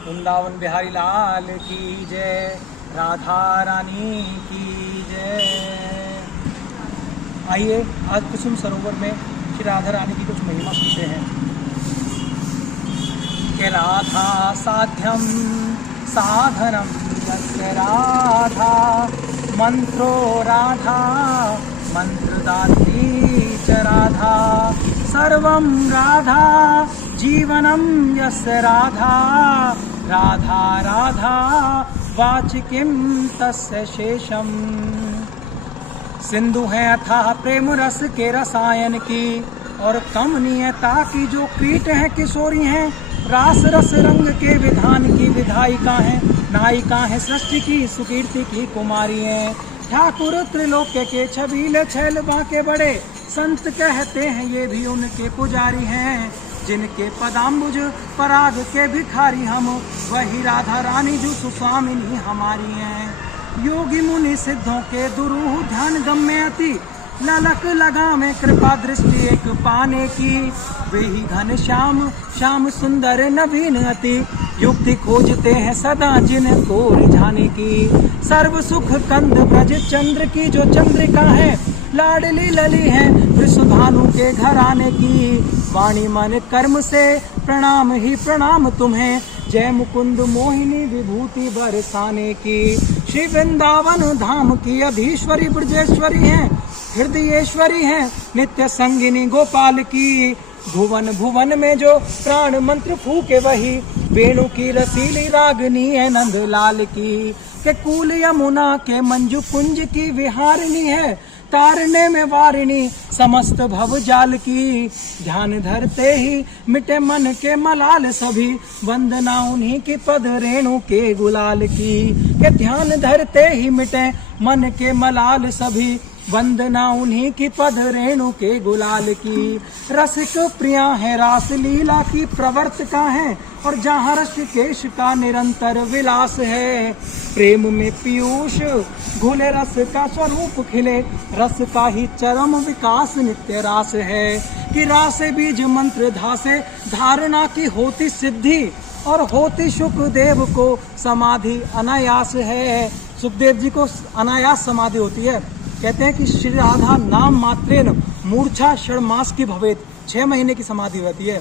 वृंदावन बिहारी लाल की जय, राधा रानी की जय। आइए आज कुसुम सरोवर में श्री राधा रानी की कुछ महिमा सुनते हैं। के राधा साध्यम साधनम यस्य राधा, मंत्रो राधा मंत्रदात्री च राधा, सर्वं राधा जीवनम यस्य राधा, राधा राधा वाचिकिम तस्य शेषम। सिंधु है अथाह प्रेम रस के रसायन की, और कमनीयता की जो कीट है किशोरी हैं, रास रस रंग के विधान की विधायिका हैं, नायिका है सृष्टि की सुकीर्ति की कुमारी हैं। ठाकुर त्रिलोक्य के छबीले छैल बांके बड़े, संत कहते हैं ये भी उनके पुजारी हैं। जिनके पदाम्बुज पराग के भिखारी हम, वही राधा रानी जो सुस्वामिनी हमारी हैं। योगी मुनि सिद्धों के दुरूह ध्यान गम्य अति, ललक लगा में कृपा दृष्टि एक पाने की, वे ही घन श्याम श्याम सुंदर नवीन अति, युक्ति खोजते हैं सदा जिनको रिझाने की। सर्व सुख कंद ब्रज चंद्र की जो चंद्रिका है, लाडली लली है वृषभानु के घराने की। वाणी मन कर्म से प्रणाम ही प्रणाम तुम्हें, जय मुकुंद मोहिनी विभूति बरसाने की। श्री वृंदावन धाम की अधीश्वरी ब्रजेश्वरी हैं, हृदयेश्वरी हैं नित्य संगिनी गोपाल की। भुवन भुवन में जो प्राण मंत्र फूके, वही वेणु की रसीली रागनी है नंद लाल की। के कूल यमुना के मंजू कुंज की विहारिणी है, तारने में वारिणी समस्त भव जाल की। ध्यान धरते ही मिटे मन के मलाल सभी, वंदना उन्हीं की पद रेणु के गुलाल की। के ध्यान धरते ही मिटे मन के मलाल सभी, वंदना उन्हीं की पद रेणु के गुलाल की। रसिक प्रिया है रास लीला की प्रवर्तका है, और जहाँ ऋषिकेश का निरंतर विलास है। प्रेम में पीयूष घुले रस का स्वरूप खिले, रस का ही चरम विकास नित्य रास है। कि रास बीज मंत्र धासे धारणा की होती सिद्धि, और होती सुखदेव को समाधि अनायास है। सुखदेव जी को अनायास समाधि होती है। कहते हैं कि श्री राधा नाम मात्रेन मूर्छा षण्मास की भवेत, 6 महीने की समाधि होती है।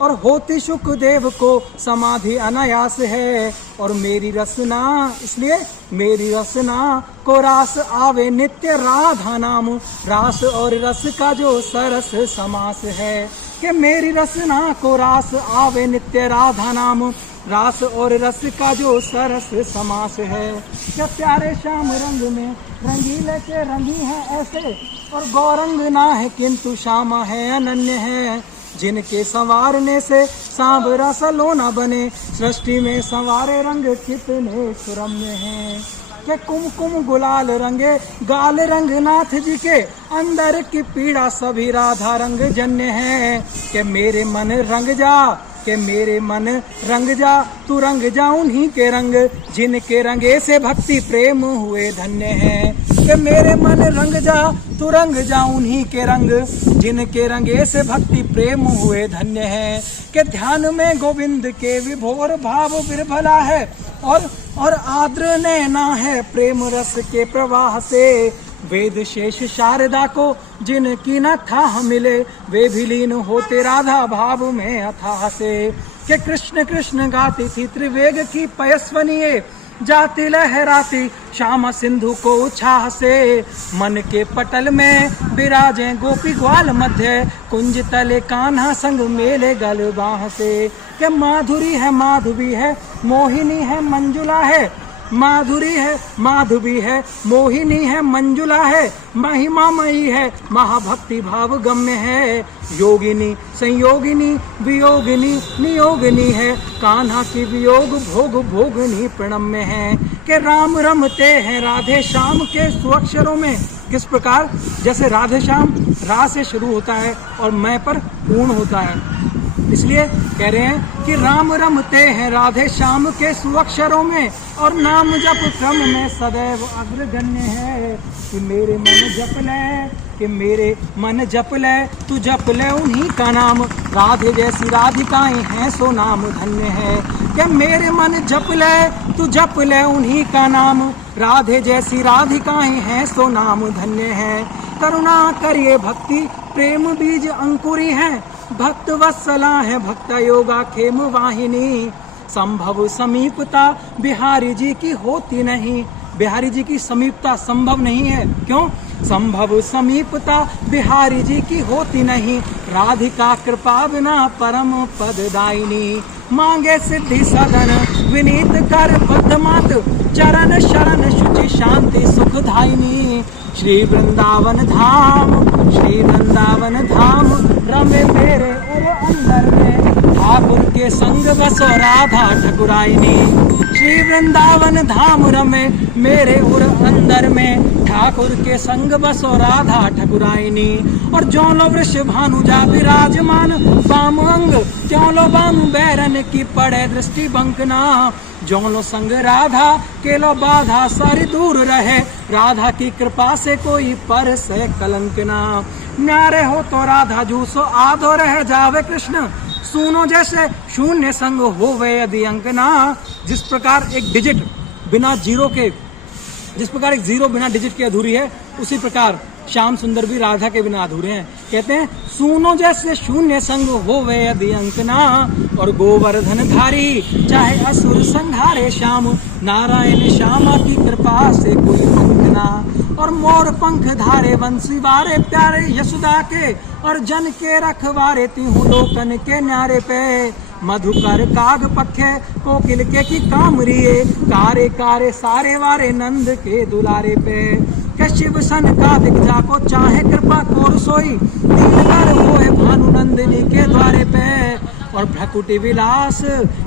और होती सुखदेव को समाधि अनायास है। और मेरी रसना, इसलिए मेरी रसना को रास आवे नित्य राधा नाम, रास और रस का जो सरस समास है। कि मेरी रसना को रास आवे नित्य राधा नाम, रास और रस का जो सरस समास है। क्या प्यारे श्याम रंग में रंगीले के रंगी हैं ऐसे, और गौरंग ना है किंतु श्यामा है अनन्य है। जिनके संवारने से सांवरा सलोना बने, सृष्टि में संवारे रंग कितने सुरम्य हैं। के कुमकुम गुलाल रंगे गाल रंग नाथ जी के, अंदर की पीड़ा सभी राधा रंग जन्य है। के मेरे मन रंग जा, के मेरे मन रंग जा, तू रंग जा उन्हीं के रंग, जिनके रंगे से भक्ति प्रेम हुए धन्य है। के मेरे मन रंग जा, तू रंग जा उन्हीं के रंग, जिनके रंगे से भक्ति प्रेम हुए धन्य है। के ध्यान में गोविंद के विभोर भाव विरभला है, और आद्र नैना है प्रेम रस के प्रवाह से। वेद शेष शारदा को जिनकी न था मिले, वे भी लीन होते राधा भाव में अथाह से। कि कृष्ण कृष्ण गाती थी त्रिवेग की पयस्वनिये, जाती लहराती श्यामा सिंधु को उछाह से। मन के पटल में विराजे गोपी ग्वाल मध्य, कुंज तले कान्हा संग मेले गल बाह से। के माधुरी है माधवी है मोहिनी है मंजुला है, माधुरी है माधवी है मोहिनी है मंजुला है। महिमामयी है महाभक्ति भाव गम्य है, योगिनी संयोगिनी वियोगिनी नियोगिनी है। कान्हा की वियोग भोग भोगनी प्रणम्य है। के राम रमते हैं राधे श्याम के सुअक्षरों में, किस प्रकार जैसे राधे श्याम रा से शुरू होता है और मैं पर पूर्ण होता है, इसलिए कह रहे हैं कि राम रमते हैं राधे श्याम के सुअक्षरों में, और नाम जप क्रम में सदैव अग्रगण्य है। कि मेरे मन जप ले कि मेरे मन जप ले तू जप ले उन्हीं का नाम, राधे जैसी राधिकाएं हैं सो नाम धन्य है। कि मेरे मन जप ले तू जप ले उन्हीं का नाम, राधे जैसी राधिकाएं हैं सो नाम धन्य है। करुणा करिए भक्ति प्रेम बीज अंकुरी है, भक्त वत्सला है भक्त योगा खेम वाहिनी। संभव समीपता बिहारी जी की होती नहीं, बिहारी जी की समीपता संभव नहीं है। क्यों? संभव समीपता बिहारी जी की होती नहीं, राधिका कृपा बिना परम पद दायिनी। मांगे सिद्धि सदन विनीत कर बद्धमात, चरण शरण शुचि शांति सुख धायिनी। श्री वृंदावन धाम, श्री वृंदावन धाम, रमे मेरे उर अंदर में, ठाकुर के संग बसो राधा ठकुराइनी। श्री वृंदावन धाम रमे मेरे उर अंदर में, ठाकुर के संग बसो राधा ठकुराइनी। और ज्यों लो वृष भानुजा विराजमान, बाम अंग त्यों लो बाम बैरन की पड़े दृष्टि बंकना। ज्यों लो संग राधा के लो बाधा सारी दूर रहे, राधा की कृपा से कोई पर से कलंक ना। न्यारे हो तो राधा जूसो आधो रह जावे कृष्ण, सुनो जैसे शून्य संग होवे यदि अंक ना। जिस प्रकार एक डिजिट बिना जीरो के, जिस प्रकार एक जीरो बिना डिजिट के अधूरी है, उसी प्रकार श्याम सुंदर भी राधा के बिना अधूरे हैं। कहते हैं सुनो जैसे शून्य संग होवे यदि अंक ना। और गोवर्धन धारी चाहे असुर संहारे श्याम, नारायण श्यामा की कृपा से कोई अंक ना। और मोर पंख धारे बंसी वारे प्यारे यशोदा के, और जन के रखवारे तिहु लोकन के न्यारे पे। मधुकर काग पखे कोकिल के की कामरिए, कारे कारे सारे वारे नंद के दुलारे पे। के शिव सन का दिख जाको चाहे कृपा कोर सोई, दीन कर होए भानु नंदिनी के द्वारे पे। और भ्रकुटी विलास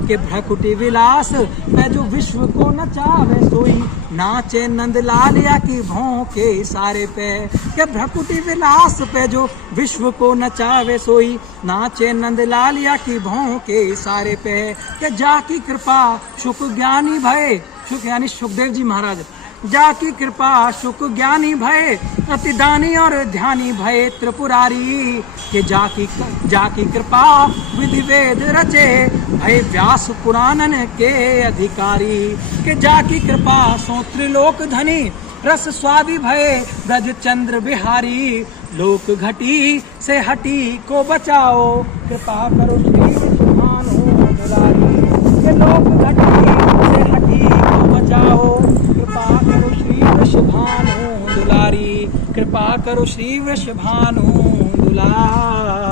के भ्रकुटी विलास पे जो विश्व को नचावे सोई, नाचे नंद लालिया की भों के इशारे पे। के भ्रकुटी विलास पे जो विश्व को नचावे सोई, नाचे नंद लालिया की भों के इशारे पे। के जाकी कृपा सुख ज्ञानी भय, सुख यानी सुखदेव जी महाराज, जाकी कृपा सुख ज्ञानी भय, अतिदानी और ध्यानी भय त्रिपुरारी। के जाकी कृपा विधि वेद रचे, भय व्यास पुराणन के अधिकारी। के जाकी कृपा सो त्रिलोक धनी, रस स्वादी भय ब्रज चंद्र बिहारी। लोक घटी से हटी को बचाओ, कृपा करो श्री विष्णुमान हो दुलारी। के लोक घटी से हटी को बचाओ, कृपा करो श्री वृषभानु दुलारी। कृपा करो श्री वृषभानु दुलारी।